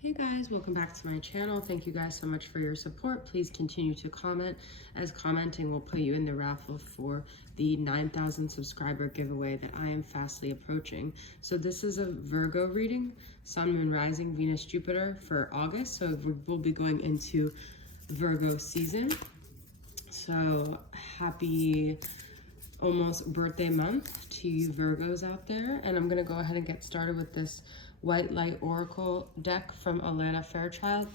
Hey guys, welcome back to my channel. Thank you guys so much for your support. Please continue to comment, as commenting will put you in the raffle for the 9,000 subscriber giveaway that I am fastly approaching. So this is a Virgo reading, Sun, Moon, Rising, Venus, Jupiter for August. So we'll be going into Virgo season. So happy almost birthday month to you Virgos out there. And I'm gonna go ahead and get started with this White Light Oracle deck from Alana Fairchild.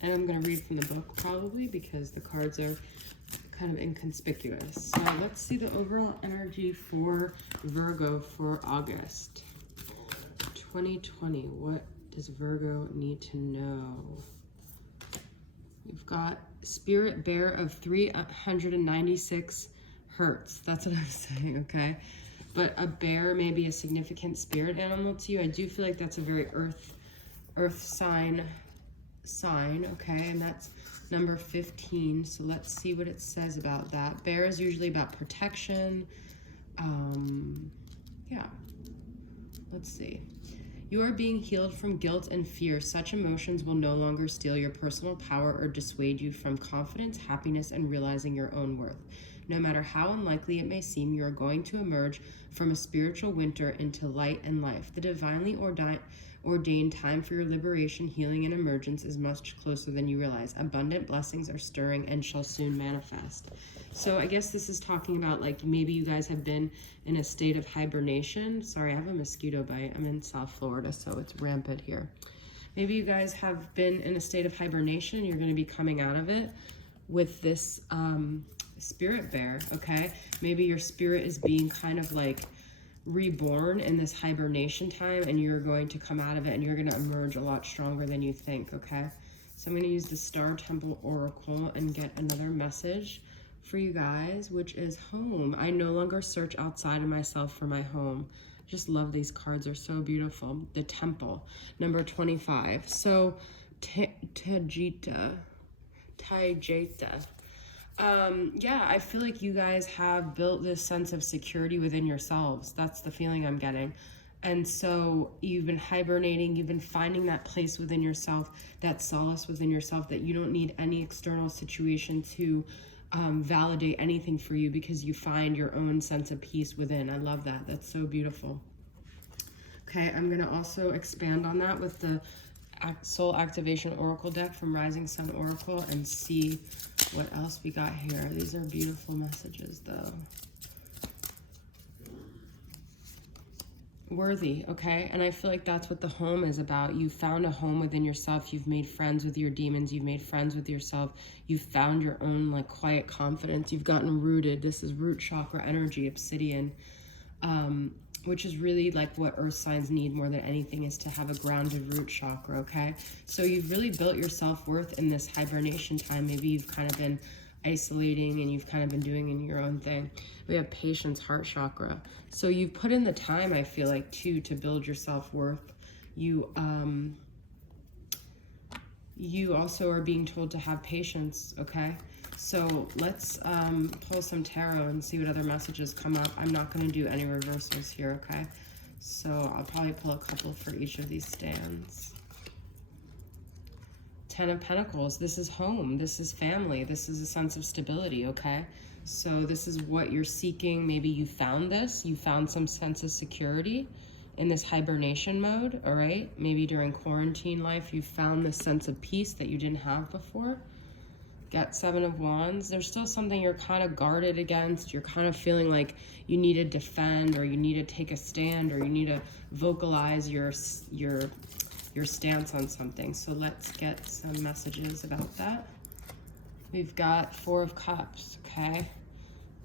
And I'm gonna read from the book probably because the cards are kind of inconspicuous. So let's see the overall energy for Virgo for August 2020. What does Virgo need to know? We've got Spirit Bear of 396 hertz. That's what I'm saying, okay? But a bear may be a significant spirit animal to you. I do feel like that's a very earth sign, okay? And that's number 15. So let's see what it says about that. Bear is usually about protection. Yeah, let's see. You are being healed from guilt and fear. Such emotions will no longer steal your personal power or dissuade you from confidence, happiness, and realizing your own worth. No matter how unlikely it may seem, you are going to emerge from a spiritual winter into light and life. The divinely ordained time for your liberation, healing, and emergence is much closer than you realize. Abundant blessings are stirring and shall soon manifest. So I guess this is talking about, like, maybe you guys have been in a state of hibernation. Sorry, I have a mosquito bite. I'm in South Florida, so it's rampant here. Maybe you guys have been in a state of hibernation. You're going to be coming out of it with this spirit bear, okay? Maybe your spirit is being kind of like reborn in this hibernation time, and you're going to come out of it and you're going to emerge a lot stronger than you think, okay? So I'm going to use the Star Temple Oracle and get another message for you guys, which is home. I no longer search outside of myself for my home. I just love these cards. They're so beautiful. The Temple, number 25. So Tajita. Yeah, I feel like you guys have built this sense of security within yourselves. That's the feeling I'm getting. And so you've been hibernating, you've been finding that place within yourself, that solace within yourself, that you don't need any external situation to validate anything for you, because you find your own sense of peace within. I love that. That's so beautiful. Okay, I'm going to also expand on that with the Soul Activation Oracle deck from Rising Sun Oracle and see what else we got here. These are beautiful messages though. Worthy, okay? And I feel like that's what the home is about. You found a home within yourself. You've made friends with your demons. You've made friends with yourself. You've found your own like quiet confidence. You've gotten rooted. This is root chakra energy, obsidian. Which is really like what earth signs need more than anything, is to have a grounded root chakra, okay? So you've really built your self-worth in this hibernation time. Maybe you've kind of been isolating and you've kind of been doing in your own thing. We have patience, heart chakra. So you've put in the time, I feel like, too, to build your self-worth. You also are being told to have patience, okay? So let's pull some tarot and see what other messages come up. I'm not going to do any reversals here, okay? So I'll probably pull a couple for each of these stands. 10 of Pentacles. This is home. This is family. This is a sense of stability, okay? So this is what you're seeking. Maybe you found this. You found some sense of security in this hibernation mode, all right? Maybe during quarantine life, you found this sense of peace that you didn't have before. Got 7 of Wands. There's still something you're kind of guarded against. You're kind of feeling like you need to defend, or you need to take a stand, or you need to vocalize your stance on something. So let's get some messages about that. We've got 4 of Cups, okay?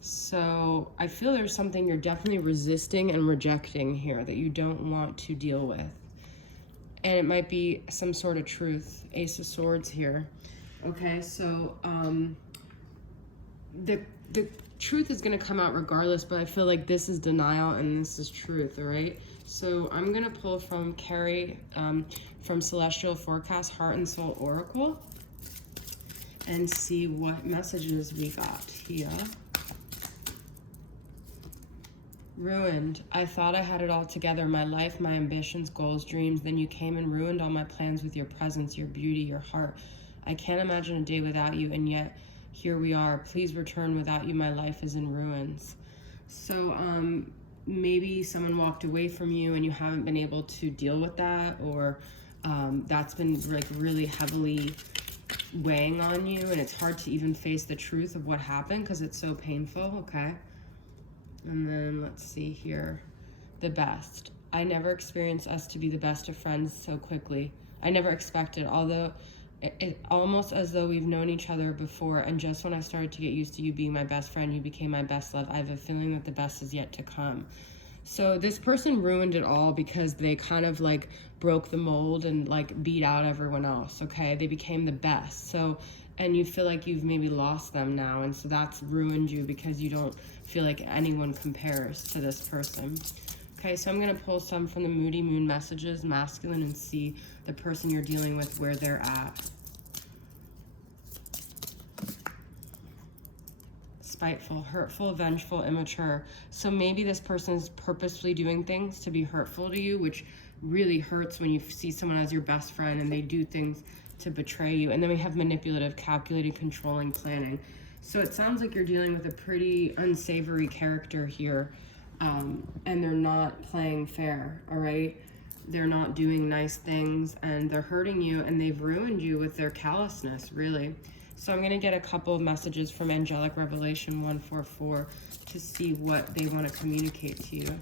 So I feel there's something you're definitely resisting and rejecting here that you don't want to deal with. And it might be some sort of truth. Ace of Swords here. Okay, so the truth is going to come out regardless, but I feel like this is denial and this is truth, all right? So I'm going to pull from Carrie from Celestial Forecast Heart and Soul Oracle and see what messages we got here. Ruined. I thought I had it all together. My life, my ambitions, goals, dreams. Then you came and ruined all my plans with your presence, your beauty, your heart. I can't imagine a day without you, and yet here we are. Please return. Without you, my life is in ruins. So, maybe someone walked away from you and you haven't been able to deal with that, or that's been like really heavily weighing on you, and it's hard to even face the truth of what happened because it's so painful. Okay. And then let's see here. The best. I never experienced us to be the best of friends so quickly. I never expected, although it almost as though we've known each other before, and just when I started to get used to you being my best friend, you became my best love. I have a feeling that the best is yet to come. So this person ruined it all because they kind of like broke the mold and like beat out everyone else, okay? They became the best. So, and you feel like you've maybe lost them now, and so that's ruined you because you don't feel like anyone compares to this person. Okay, so I'm going to pull some from the Moody Moon messages, masculine, and see the person you're dealing with, where they're at. Spiteful, hurtful, vengeful, immature. So maybe this person is purposefully doing things to be hurtful to you, which really hurts when you see someone as your best friend and they do things to betray you. And then we have manipulative, calculating, controlling, planning. So it sounds like you're dealing with a pretty unsavory character here, and they're not playing fair, all right? They're not doing nice things, and they're hurting you, and they've ruined you with their callousness, really. So I'm going to get a couple of messages from Angelic Revelation 144 to see what they want to communicate to you.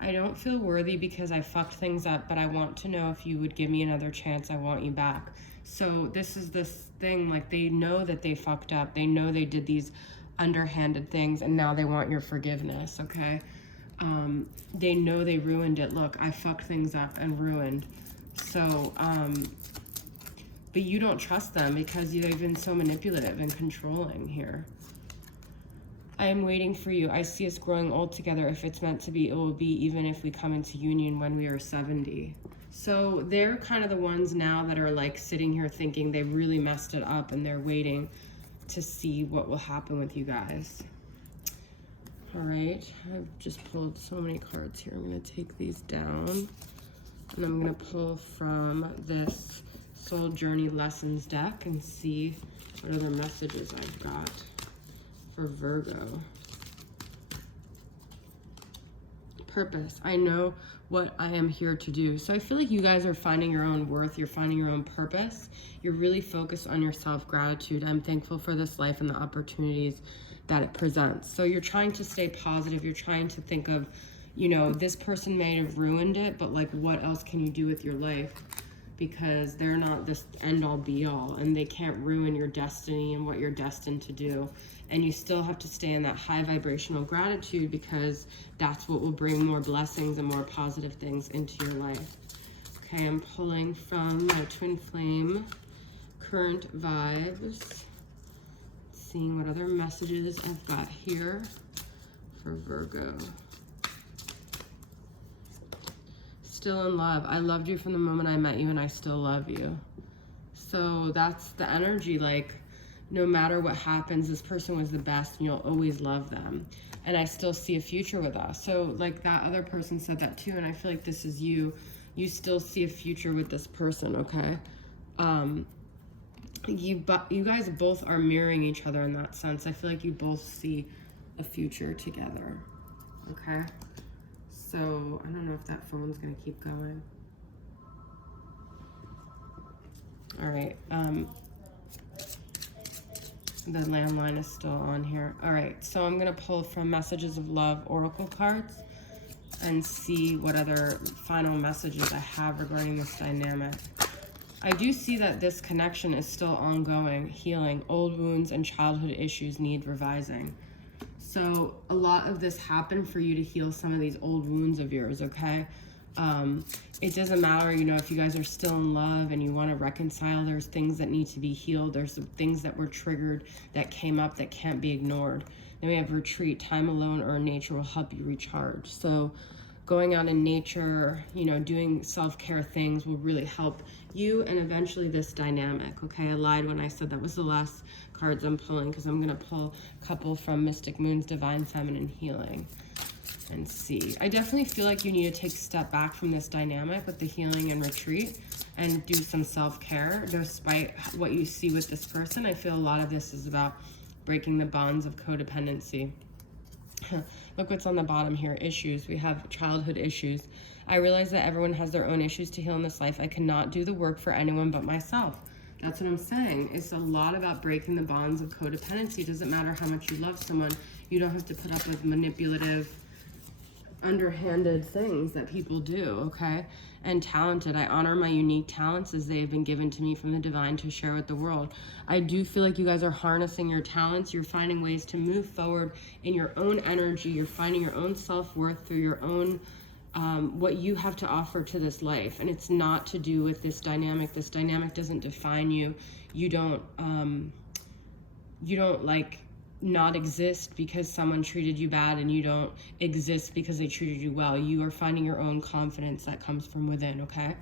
I don't feel worthy because I fucked things up, but I want to know if you would give me another chance. I want you back. So this is this thing, like they know that they fucked up. They know they did these underhanded things, and now they want your forgiveness, okay? They know they ruined it. Look, I fucked things up and ruined. So, but you don't trust them because they've been so manipulative and controlling here. I am waiting for you. I see us growing old together. If it's meant to be, it will be, even if we come into union when we are 70. So they're kind of the ones now that are like sitting here thinking they really messed it up, and they're waiting to see what will happen with you guys. All right, I've just pulled so many cards here. I'm going to take these down, and I'm going to pull from this Soul Journey Lessons deck and see what other messages I've got for Virgo. Purpose. I know what I am here to do. So I feel like you guys are finding your own worth. You're finding your own purpose. You're really focused on your self-gratitude. I'm thankful for this life and the opportunities that it presents. So you're trying to stay positive. You're trying to think of, you know, this person may have ruined it, but like what else can you do with your life? Because they're not this end-all be-all, and they can't ruin your destiny and what you're destined to do. And you still have to stay in that high vibrational gratitude, because that's what will bring more blessings and more positive things into your life. Okay, I'm pulling from my Twin Flame current vibes, seeing what other messages I've got here for Virgo. Still in love. I loved you from the moment I met you, and I still love you. So that's the energy, like no matter what happens, this person was the best and you'll always love them. And I still see a future with us. So like that other person said that too, and I feel like this is you. You still see a future with this person, okay? You guys both are mirroring each other in that sense. I feel like you both see a future together, okay? So I don't know if that phone's gonna keep going. All right, the landline is still on here. All right, so I'm gonna pull from Messages of Love Oracle cards and see what other final messages I have regarding this dynamic. I do see that this connection is still ongoing, healing. Old wounds and childhood issues need revising. So a lot of this happened for you to heal some of these old wounds of yours, okay? It doesn't matter, you know, if you guys are still in love and you want to reconcile, there's things that need to be healed. There's some things that were triggered that came up that can't be ignored. Then we have retreat. Time alone or in nature will help you recharge. So going out in nature, you know, doing self-care things will really help you and eventually this dynamic. Okay, I lied when I said that was the last cards I'm pulling, because I'm going to pull a couple from Mystic Moon's Divine Feminine Healing and see. I definitely feel like you need to take a step back from this dynamic with the healing and retreat and do some self-care. Despite what you see with this person, I feel a lot of this is about breaking the bonds of codependency. Look what's on the bottom here. Issues. We have childhood issues. I realize that everyone has their own issues to heal in this life. I cannot do the work for anyone but myself. That's what I'm saying. It's a lot about breaking the bonds of codependency. It doesn't matter how much you love someone. You don't have to put up with manipulative, underhanded things that people do, okay? And talented. I honor my unique talents as they have been given to me from the divine to share with the world. I do feel like you guys are harnessing your talents. You're finding ways to move forward in your own energy. You're finding your own self-worth through your own, what you have to offer to this life. And it's not to do with this dynamic. This dynamic doesn't define you. You don't like not exist because someone treated you bad, and you don't exist because they treated you well. You are finding your own confidence that comes from within, okay?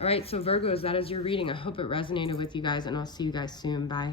All right, so Virgos, that is your reading. I hope it resonated with you guys, and I'll see you guys soon. Bye.